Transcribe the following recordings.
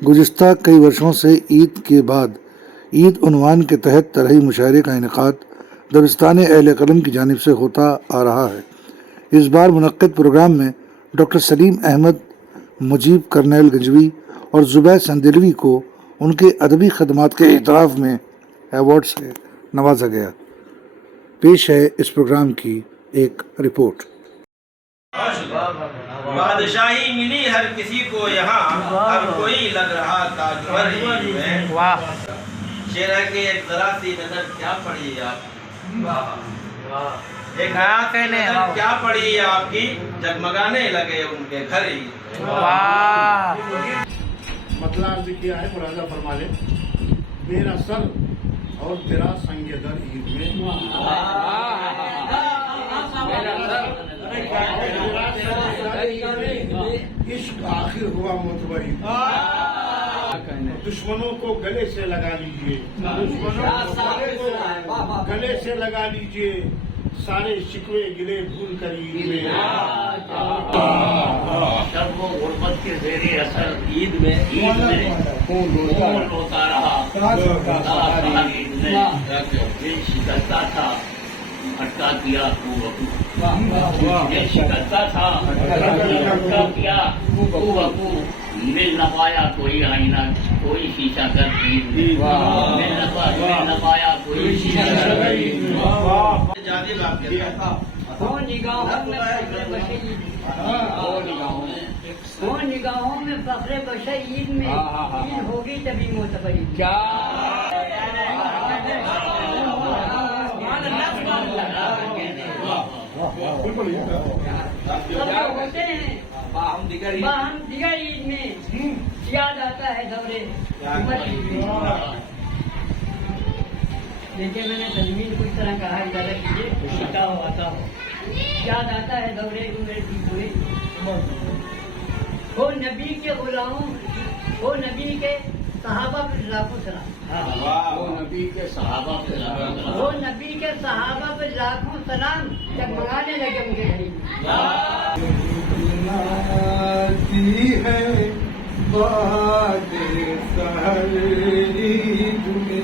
گزشتہ کئی برسوں سے عید کے بعد عید عنوان کے تحت طرحی مشاعرے کا انعقاد دبستان اہل قلم کی جانب سے ہوتا آ رہا ہے۔ اس بار منعقد پروگرام میں ڈاکٹر سلیم احمد، مجیب کرنیل گنجوی اور زبیر سندلوی کو ان کے ادبی خدمات کے اعتراف میں ایوارڈ سے نوازا گیا۔ پیش ہے اس پروگرام کی ایک رپورٹ۔ بادشاہی ملی ہر کسی کو یہاں، ہر کوئی لگ رہا تاجور عید میں۔ شعر ہے کہ ایک ذرا سی نظر کیا پڑی آپ، ایک ذرا سی نظر کیا پڑی آپ کی، جگمگانے لگے ان کے گھر عید۔ مطلع عرض کیا ہے، ملاحظہ فرما لے، میرا سر اور تیرا سنگ در عید میں۔ عشق آخر ہوا متبری، دشمنوں کو گلے سے لگا لیجئے، گلے سے لگا لیجئے، سارے شکوے گلے بھول کر عید میں۔ سب وہ غربت کے زیر اثر عید میں خون ہوتا رہا، عید میں دل شکستہ تھا، ہٹا کیا دل شکستہ تھا، ہٹا کیا مل نہ پایا کوئی آئینہ، کوئی شیشہ کر عید میں، مل نہ پایا کوئی شیشہ کر عید میں۔ نگاہوں میں فخر بشر عید میں، عید ہوگی تبھی معتبری۔ ہوتے ہیں باہم دیگر عید میں، یاد آتا ہے دورے دیکھیے میں نے تجمین کو اس طرح کہا، ادارہ کیجیے سیکھا ہو آتا ہو، یاد آتا ہے دورے پورے ہو نبی کے غلاموں، ہو نبی کے صحابہ پر لاکھوں سلام، وہ نبی کے صحابہ پہ وہ نبی کے صحابہ پر لاکھوں سلام، جگمگانے لگے ان کے گھر۔ ہے باد سحر عید میں،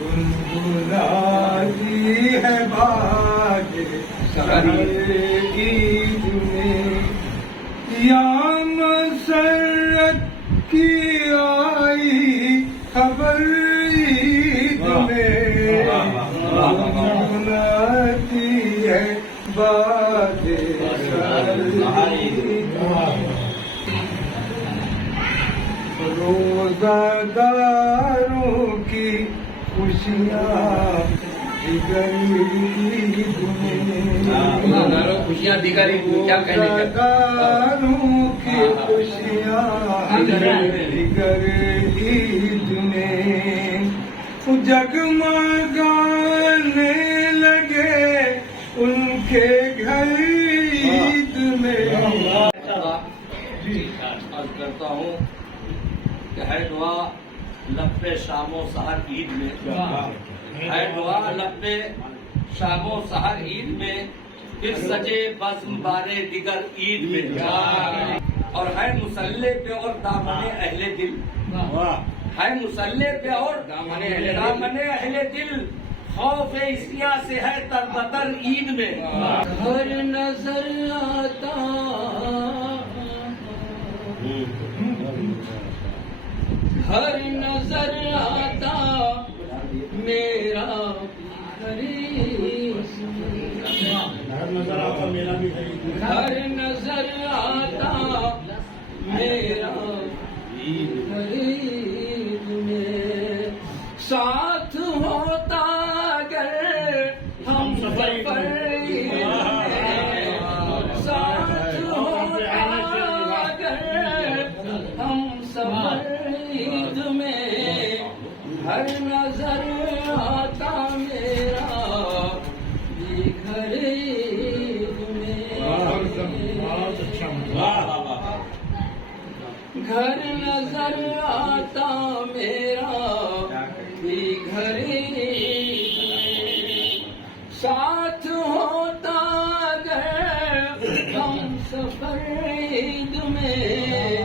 گنگناتی ہے باد سحر عید میں، یا مسرت کی آئی خبر عید میں، گنگناتی ہے باد روزہ داروں کی خوشیاں دیگر عید میں، خوشیاں دیگر کیا کہنے داروں کی خوشیاں دیگر عید میں، جگمگانے لگے ان کے گھر عید میں۔ عرض کرتا ہوں کہ ہے دعا لب پہ شام و سحر عید میں، ہے دعا لب پہ شام و سحر عید میں، پھر سجے بزم بارے دیگر عید میں، اور ہے مسلح پہ اور دامن اہل دل، ہے مسلح پہ اور دامن اہل دل، خوف عیسیٰ سے ہے تربتر عید میں۔ ہر نظر آتا ہر نظر آتا میرا خرید، ہر نظر آتا میرا بھی خرید، ہر نظر آتا میرا خرید میں، ساتھ ہوتا اگر ہم سفر عید میں، ساتھ ہوتا اگر ہم سفر عید میں، ہر نظر آتا میرا بھی گھر عید میں، گھر نظر آتا میرا بھی گھر عید میں، ساتھ ہوتا اگر ہم سفر عید میں،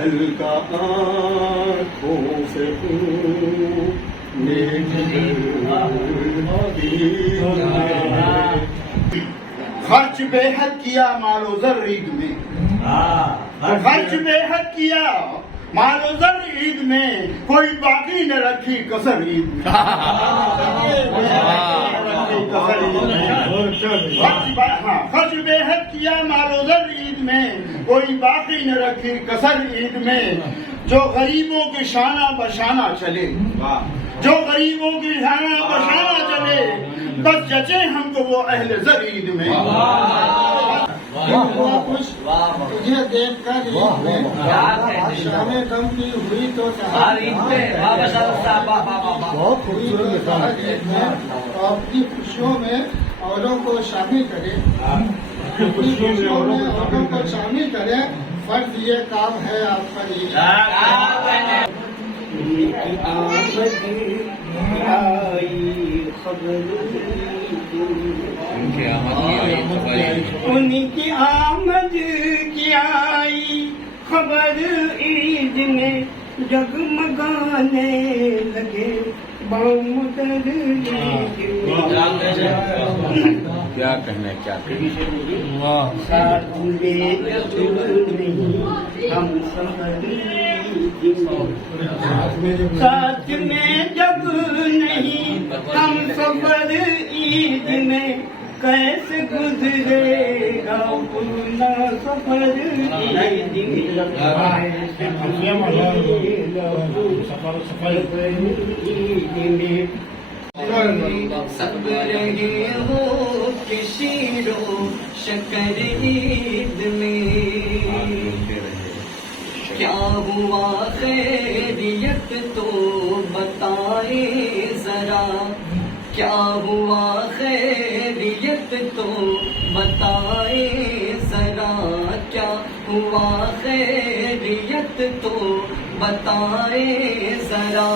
ہلکا آنکھوں سے خرچ بے حد کیا مال و زر عید میں، خرچ بے حد کیا مال و زر عید میں، کوئی باقی نہ رکھی کسر عید میں، خرچ بے حد کیا مال و زر عید میں، کوئی باقی نہ رکھی کسر عید میں، جو غریبوں کے شانہ بشانہ چلے، جو غریبوں کی شانہ بشانہ چلے، بس جچے ہم کو وہ اہل زر عید میں۔ تجھے دیکھ کر عید میں شام غم کی ہوئی تو بہت خوبصورت اور اپنی خوشیوں میں اوروں کو شامل کرے، اپنی خوشیوں میں اوروں کو شامل کرے، فرض یہ کام ہے آپ کا یہ۔ ان کی آمد کی آئی خبر عید میں، جگمگانے لگے بام در کیا کہنا چاہتے ہیں؟ ساتھ میں جب نہیں ہم سفر، ساتھ میں جب نہیں ہم سفر عید میں، کیسے گزرے گا پورنا سفر عید میں۔ سب رہے ہو کہ شیر و شکر عید میں، کیا ہوا خیریت تو بتائیں ذرا، کیا ہوا خیریت تو بتائیں ذرا، کیا ہوا خیریت تو بتائیں ذرا،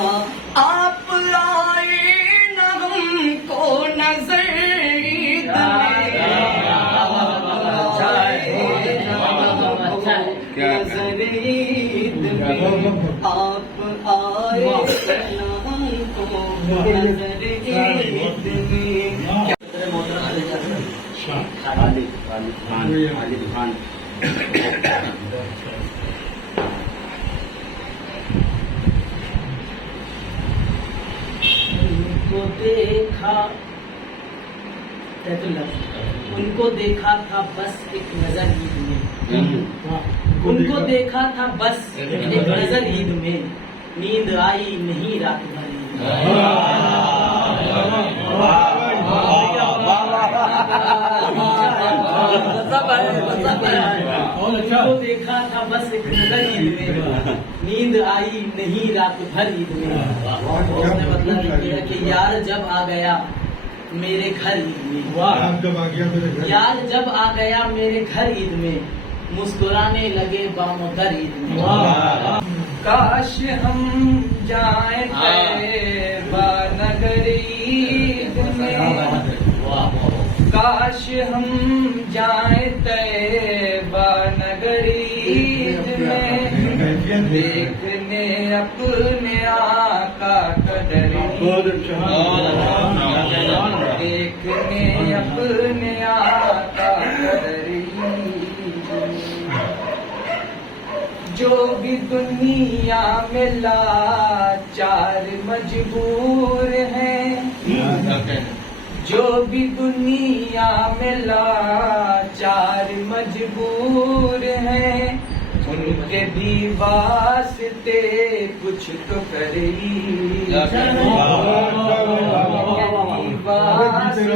آپ لائے نہ ہم کو نظر عید میں، آپ لائے نہ ہم کو نظر عید میں، آپ آئے نہ ہم کو نظر عید میں۔ ان کو دیکھا تھا بس ایک نظر عید میں، ان کو دیکھا تھا بس ایک نظر عید میں، نیند آئی نہیں رات بھر عید ان کو دیکھا تھا بس ایک نظر عید میں، نیند آئی نہیں رات بھر عید میں۔ اس نے مطلب کیا کہ یار جب آ گیا میرے گھر عید میں، یار جب آ گیا میرے گھر عید میں، مسکرانے لگے بام و در عید میں۔ کاش ہم جائیں طیبہ نگر عید میں، کاش ہم جائیں طیبہ نگر عید میں، دیکھنے اپنے آقا قدر عید، دیکھنے اپنے آقا قدر عید، جو بھی دنیا میں لاچار مجبور ہیں، جو بھی دنیا میں لاچار مجبور ہیں، ان کے بھی واسطے کچھ تو کریے، واسطے